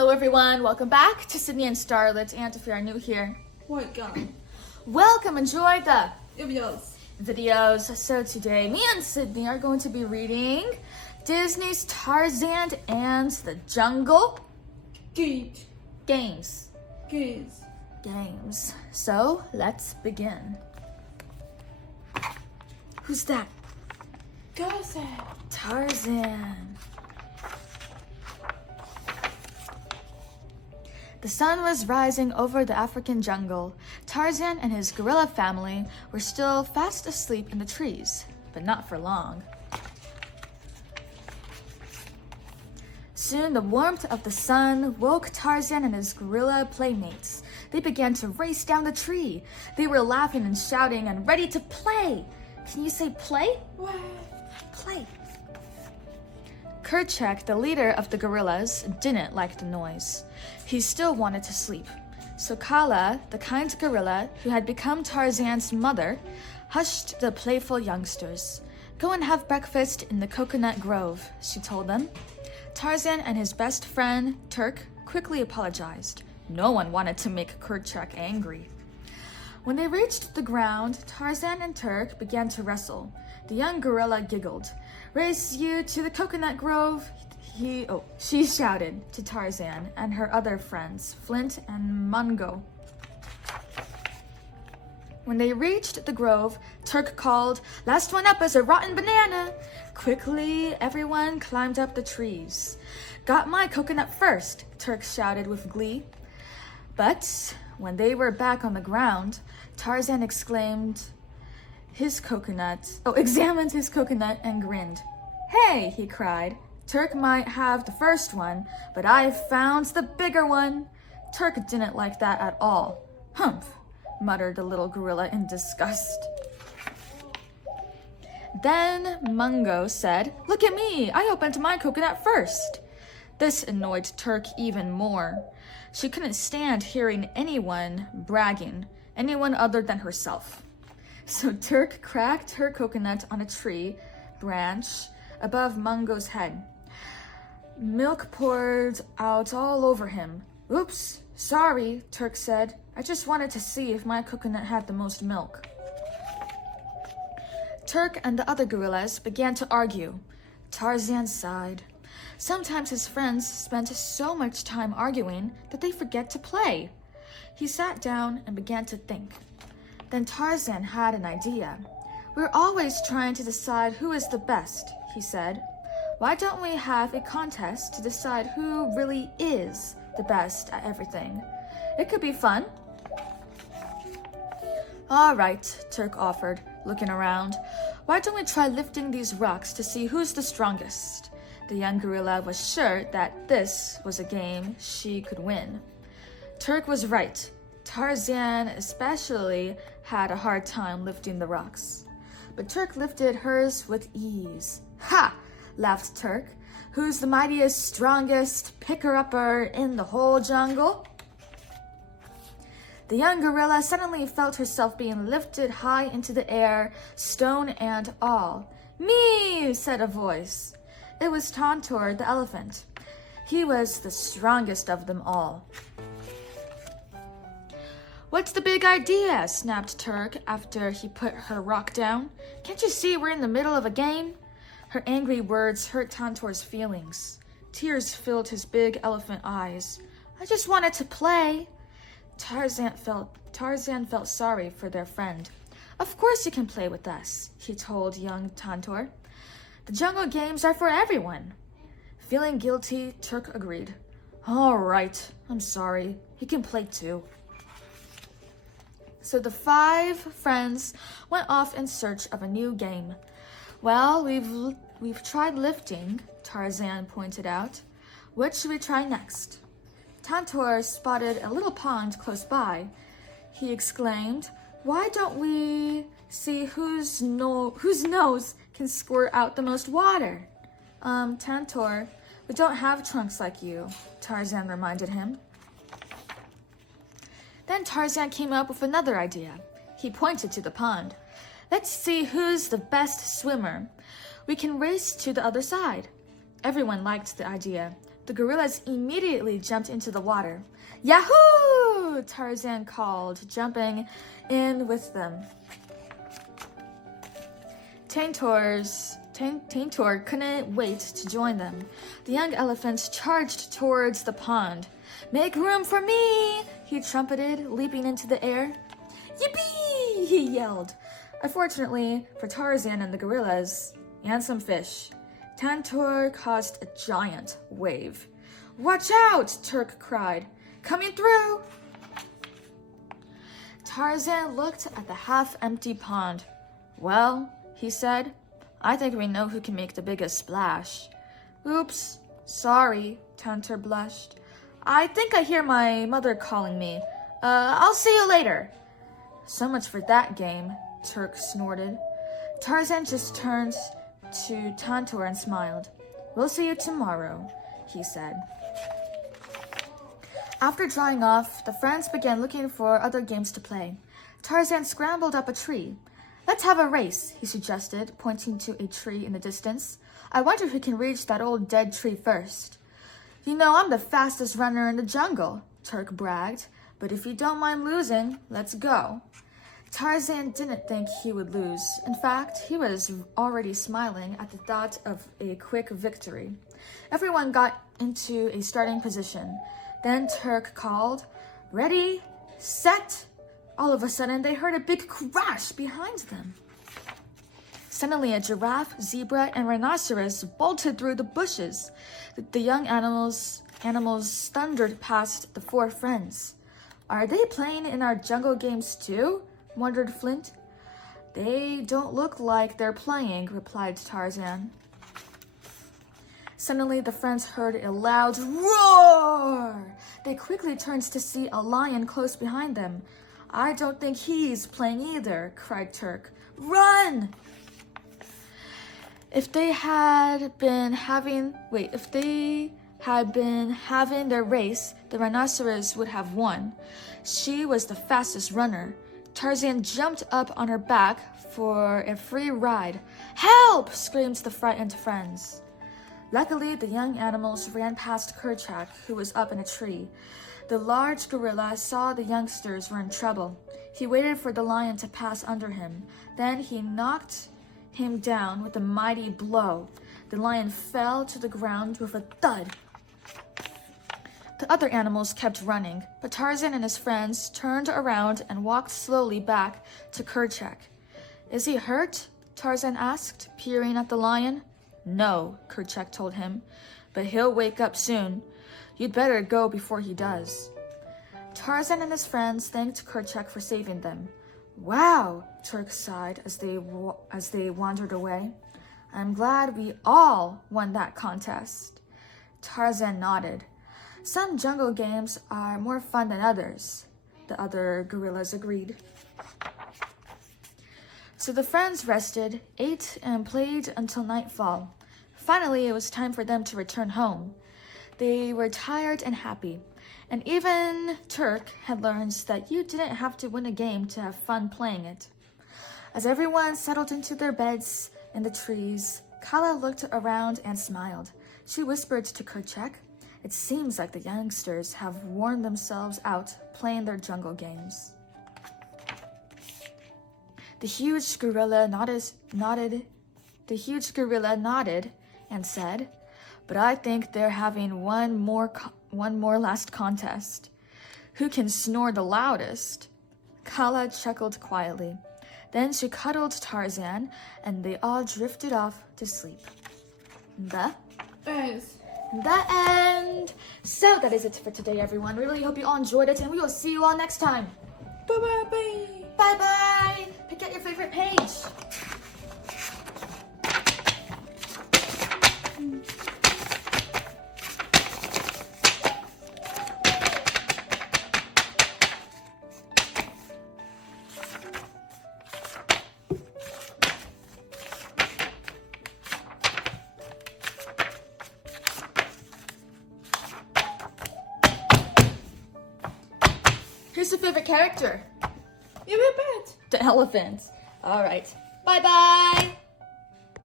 Hello everyone, welcome back to Sydney and Starlet, and if you are new here, welcome. Enjoy the videos. So today, me and Sydney are going to be reading Disney's Tarzan and the Jungle Games. So let's begin. Who's that? Tarzan. The sun was rising over the African jungle. Tarzan and his gorilla family were still fast asleep in the trees, but not for long. Soon the warmth of the sun woke Tarzan and his gorilla playmates. They began to race down the tree. They were laughing and shouting and ready to play. Can you say play? What? Play. Kerchak, the leader of the gorillas, didn't like the noise. He still wanted to sleep. So Kala, the kind gorilla who had become Tarzan's mother, hushed the playful youngsters. "Go and have breakfast in the coconut grove," she told them. Tarzan and his best friend, Turk, quickly apologized. No one wanted to make Kerchak angry. When they reached the ground, Tarzan and Turk began to wrestle. The young gorilla giggled. "Race you to the coconut grove," she shouted to Tarzan and her other friends, Flint and Mungo. When they reached the grove, Turk called, "Last one up is a rotten banana." Quickly, everyone climbed up the trees. "Got my coconut first," Turk shouted with glee. But when they were back on the ground, Tarzan examined his coconut and grinned. "Hey," he cried, "Turk might have the first one, but I've found the bigger one." Turk didn't like that at all. "Humph," muttered the little gorilla in disgust. Then Mungo said, "Look at me, I opened my coconut first." This annoyed Turk even more. She couldn't stand hearing anyone bragging, anyone other than herself. So Turk cracked her coconut on a tree branch above Mungo's head. Milk poured out all over him. "Oops, sorry," Turk said. "I just wanted to see if my coconut had the most milk." Turk and the other gorillas began to argue. Tarzan sighed. Sometimes his friends spent so much time arguing that they forget to play. He sat down and began to think. Then Tarzan had an idea. "We're always trying to decide who is the best," he said. "Why don't we have a contest to decide who really is the best at everything? It could be fun." "All right," Turk offered, looking around. "Why don't we try lifting these rocks to see who's the strongest?" The young gorilla was sure that this was a game she could win. Turk was right. Tarzan especially had a hard time lifting the rocks. But Turk lifted hers with ease. "Ha!" laughed Turk. "Who's the mightiest, strongest picker-upper in the whole jungle?" The young gorilla suddenly felt herself being lifted high into the air, stone and all. "Me!" said a voice. It was Tantor the elephant. He was the strongest of them all. "What's the big idea?" snapped Turk after he put her rock down. "Can't you see we're in the middle of a game?" Her angry words hurt Tantor's feelings. Tears filled his big elephant eyes. "I just wanted to play." Tarzan felt sorry for their friend. "Of course you can play with us," he told young Tantor. "The jungle games are for everyone." Feeling guilty, Turk agreed. "All right, I'm sorry. He can play too." So the 5 friends went off in search of a new game. "Well, we've tried lifting," Tarzan pointed out. "What should we try next?" Tantor spotted a little pond close by. He exclaimed, "Why don't we see whose nose can squirt out the most water?" Tantor, we don't have trunks like you," Tarzan reminded him. Then Tarzan came up with another idea. He pointed to the pond. "Let's see who's the best swimmer. We can race to the other side." Everyone liked the idea, The gorillas immediately jumped into the water. Yahoo! Tarzan called, jumping in with them. Taintor couldn't wait to join them. The young elephant charged towards the pond. Make room for me, he trumpeted, leaping into the air. Yippee, he yelled. Unfortunately for Tarzan and the gorillas, and some fish, Taintor caused a giant wave. Watch out, Turk cried. Coming through! Tarzan looked at the half-empty pond. Well, he said, I think we know who can make the biggest splash. Oops, sorry, Taintor blushed. I think I hear my mother calling me. I'll see you later. So much for that game, Turk snorted. Tarzan just turned to Taintor and smiled. We'll see you tomorrow, he said. After drying off, the friends began looking for other games to play. Tarzan scrambled up a tree. Let's have a race, he suggested, pointing to a tree in the distance. I wonder who can reach that old dead tree first. You know, I'm the fastest runner in the jungle, Turk bragged. But if you don't mind losing, let's go. Tarzan didn't think he would lose. In fact, he was already smiling at the thought of a quick victory. Everyone got into a starting position. Then Turk called, ready, set. All of a sudden, they heard a big crash behind them. Suddenly, a giraffe, zebra, and rhinoceros bolted through the bushes. The young animals thundered past the four friends. Are they playing in our jungle games too? Wondered Flint. They don't look like they're playing, replied Tarzan. Suddenly, the friends heard a loud roar. They quickly turned to see a lion close behind them. I don't think he's playing either, cried Turk. Run! If they had been having their race, the rhinoceros would have won. She was the fastest runner. Tarzan jumped up on her back for a free ride. Help! Screamed the frightened friends. Luckily, the young animals ran past Kerchak, who was up in a tree. The large gorilla saw the youngsters were in trouble. He waited for the lion to pass under him. Then he knocked him down with a mighty blow. The lion fell to the ground with a thud. The other animals kept running, but Tarzan and his friends turned around and walked slowly back to Kerchak. Is he hurt? Tarzan asked, peering at the lion. No, Kerchak told him, but he'll wake up soon. You'd better go before he does. Tarzan and his friends thanked Kerchak for saving them. Wow, Turk sighed as they wandered away. I'm glad we all won that contest. Tarzan nodded. Some jungle games are more fun than others, the other gorillas agreed. So the friends rested, ate, and played until nightfall. Finally, it was time for them to return home. They were tired and happy, and even Turk had learned that you didn't have to win a game to have fun playing it. As everyone settled into their beds in the trees, Kala looked around and smiled. She whispered to Kerchak, it seems like the youngsters have worn themselves out playing their jungle games. The huge gorilla nodded and said, but I think they're having one more last contest. Who can snore the loudest? Kala chuckled quietly. Then she cuddled Tarzan, and they all drifted off to sleep. The end. So that is it for today, everyone. Really hope you all enjoyed it, and we will see you all next time. Bye-bye. Bye-bye. Pick out your favorite page. Who's your favorite character? You bet. The elephant. All right. Bye-bye.